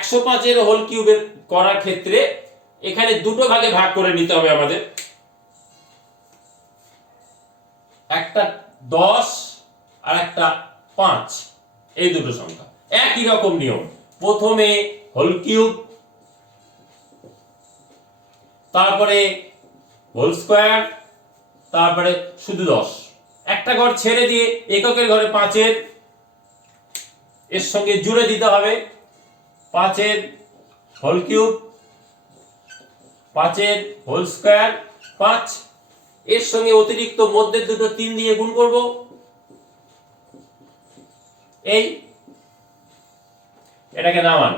একশো পাঁচের হোল কিউবের করার ক্ষেত্রে এখানে দুটো ভাগে ভাগ করে নিতে হবে আমাদের। একটা দশ আর একটা পাঁচ, এই দুটো সংখ্যা। একই রকম নিয়ম। প্রথমে হোল কিউব তারপরে হোল স্কোয়ার তারপরে শুধু দশ। একটা ঘর ছেড়ে দিয়ে এককের ঘরে পাঁচের, এর সঙ্গে জুড়ে দিতে হবে। পাঁচের হোল কিউব, পাঁচের হোল স্কোয়ার, পাঁচ। এর সঙ্গে অতিরিক্ত মধ্যে দুটো তিন দিয়ে গুণ করব। এই, এটাকে নামান।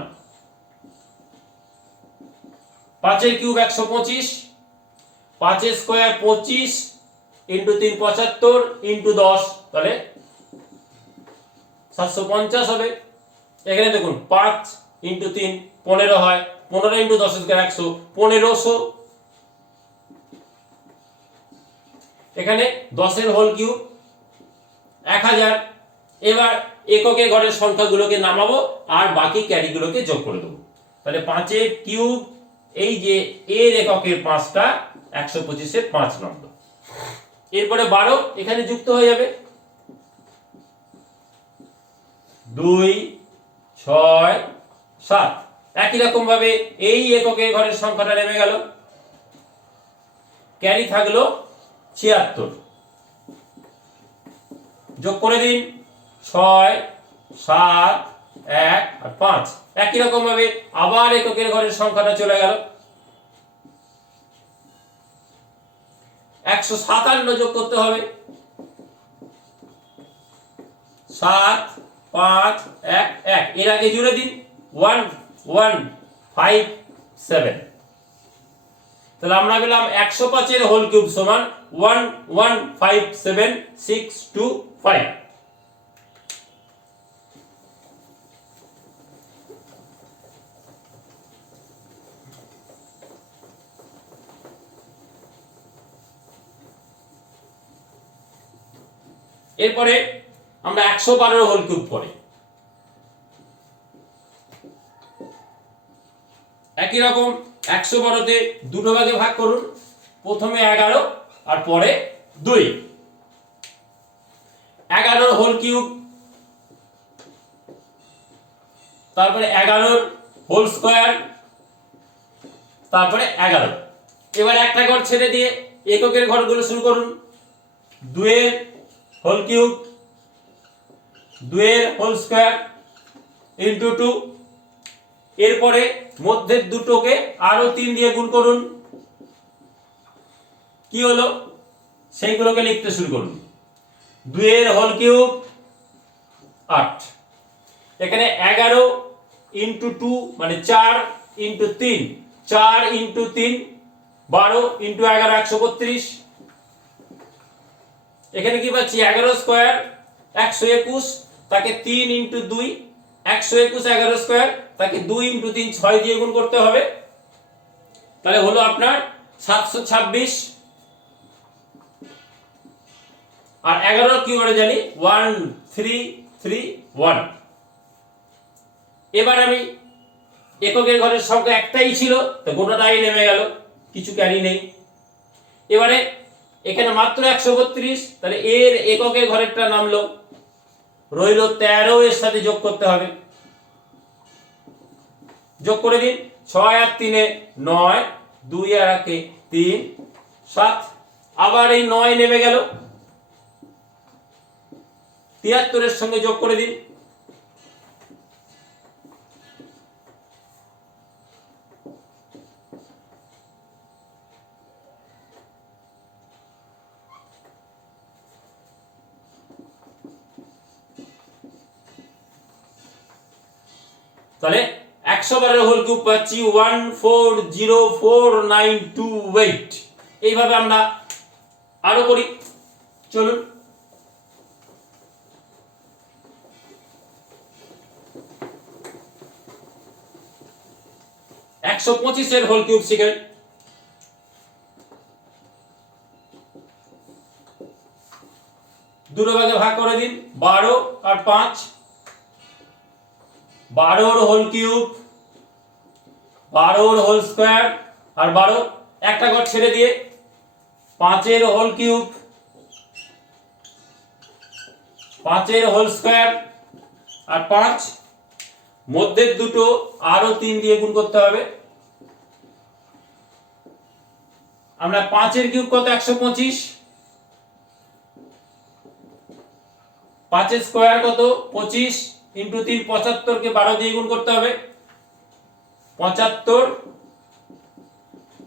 পাঁচের কিউব একশো পঁচিশ, পাঁচের স্কোয়ার পঁচিশ, ইন্টু তিন পঁচাত্তর, ইন্টু দশ, তাহলে সাতশো পঞ্চাশ হবে। এখানে দেখুন, পাঁচ ইন্টু তিন পনেরো হয়। পনেরো ইন্টু দশ স্কোয়ার একশো। পনেরোশো। এখানে দশের হোল কিউব এক হাজার। এবার এককে ঘরের সংখ্যাগুলোকে নামাবো আর বাকি ক্যারিগুলোকে যোগ করে দেবো। তাহলে পাঁচের কিউব এই যে এর এককের পাঁচটা, একশো পঁচিশের পাঁচ নম্বর। এরপরে বারো, এখানে যুক্ত হয়ে যাবে। দুই, ছয় সাত। একই রকম ভাবে এই এককের ঘরের সংখ্যাটা নেমে গেল। ক্যারি থাকল ছিয়াত্তর। যোগ করে দিন। ছয়, সাত, এক আর পাঁচ। একই রকম ভাবে আবার এককের ঘরের সংখ্যাটা চলে গেল। একশো সাতান্ন যোগ করতে হবে। সাত, পাঁচ, এক এক। এর আগে জুড়ে দিন। ওয়ান ওয়ান ফাইভ সেভেন তাহলে আমরা পেলাম একশো পাঁচের হোল কিউব সমান one one five seven six two five এরপরে আমরা একশো বারোর হোল কিউব করে একই রকম একশো বারোতে দুটো ভাগে ভাগ করুন। প্রথমে এগারো আর পরে দুই। এগারোর হোল কিউব তারপরে এগারোর হোল স্কোয়ার তারপরে এগারো। এবার একটা ঘর ছেড়ে দিয়ে এককের ঘরগুলো শুরু করুন। দুয়ের হোল কিউব দুয়ের হোল স্কোয়ার ইন্টু টু এরপরে মধ্যের দুটোকে আরও তিন দিয়ে গুণ করুন। কি হলো? সেইগুলোকে লিখতে শুরু করুন। দুয়ের হোল কিউব আট। এখানে এগারো ইন্টু টু মানে চার ইন্টু তিন, চার ইন্টু তিন, বারো ইন্টু এগারো, একশো বত্রিশ। এখানে কি পাচ্ছি? এগারো স্কোয়ার একশো একুশ, তাকে তিন ইন্টু দুই একশো একুশ এগারো স্কোয়ার, তাকে দুই ইন্টু তিন ছয় দিয়ে গুণ করতে হবে। তাহলে হলো আপনার সাতশো ছাব্বিশ। আর এগারো কি করে জানি? One, three three, one. এবার আমি এককের ঘরের সংখ্যা একটাই ছিল, তো গোটাটাই নেমে গেল, কিছু ক্যারি নেই। এবারে এখানে মাত্র একশো বত্রিশ, তাহলে এর এককের ঘরেরটা নামলো। রইল তেরো এর সাথে যোগ করতে হবে। যোগ করে দিন। ছয় আর তিনে নয়, দুই আর একে তিন, সাত। আবার এই নয় নেমে গেল। তিয়াত্তরের সঙ্গে যোগ করে দিন। তাহলে একশো বারের হোল কিউব পাচ্ছি, one four zero four nine two eight এইভাবে আমরা আরও করি। চলুন। একশো পঁচিশের হোল কিউব দুটো ভাগে ভাগ করে দিন, বারো আর পাঁচ। বারোর হোল কিউব বারোর হোল স্কোয়ার আর বারো, একটা ঘর ছেড়ে দিয়ে পাঁচের হোল কিউব পাঁচের হোল স্কোয়ার আর পাঁচ, মধ্যের দুটো আরও তিন দিয়ে গুণ করতে হবে। আমরা পাঁচের কিউব কত? একশো পঁচিশ। পাঁচের স্কোয়ার কত? পঁচিশ ইন্টু তিন, পঁচাত্তরকে বারো দিয়ে গুণ করতে হবে। পঁচাত্তর।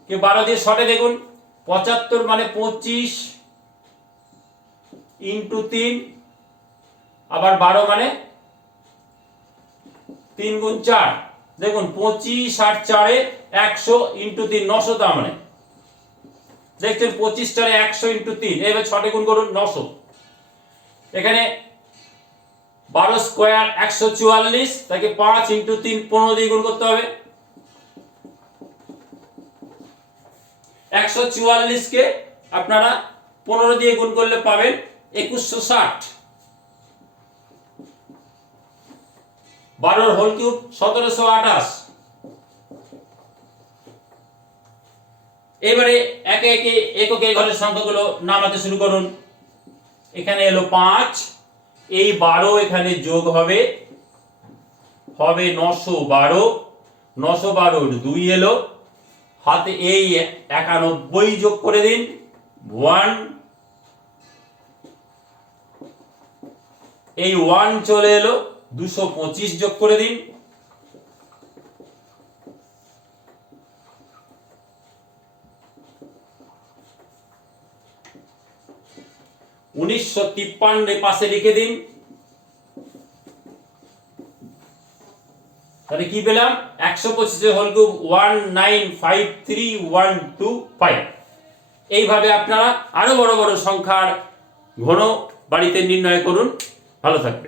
কে বারো দিয়ে শটে দেখুন। পঁচাত্তর মানে পঁচিশ ইন্টু তিন, আবার বারো মানে তিন গুণ চার। দেখুন, পঁচিশ আর চারে একশো ইন্টু তিন, নশো তার মানে। দেখছেন, পঁচিশ চারে একশো ইন্টু তিন, এবার ছটে গুণ করুন, নশো। এখানে বারো স্কোয়ার একশো চুয়াল্লিশ, তাকে পাঁচ ইন্টু তিন, পনেরো দিয়ে গুণ করতে হবে। একশো চুয়াল্লিশকে আপনারা পনেরো দিয়ে গুণ করলে পাবেন একুশশো ষাট। বারোর হোল কিউব সতেরোশো আঠাশ। এবারে একে একে এককে ঘরের সংখ্যাগুলো নামাতে শুরু করুন। এখানে এলো পাঁচ। এই বারো এখানে যোগ হবে। হবে নশো বারো। নশো বারোর দুই এলো। হাতে এই একানব্বই যোগ করে দিন। ওয়ান এই ওয়ান চলে এলো, দুশো পঁচিশ যোগ করে দিন। উনিশশো তিপ্পান্ন পাশে লিখে দিন। তাহলে কি পেলাম? একশো পঁচিশে whole cube one nine five three one two five এইভাবে আপনারা আরও বড় বড় সংখ্যার ঘন বাড়িতে নির্ণয় করুন। ভালো থাকবে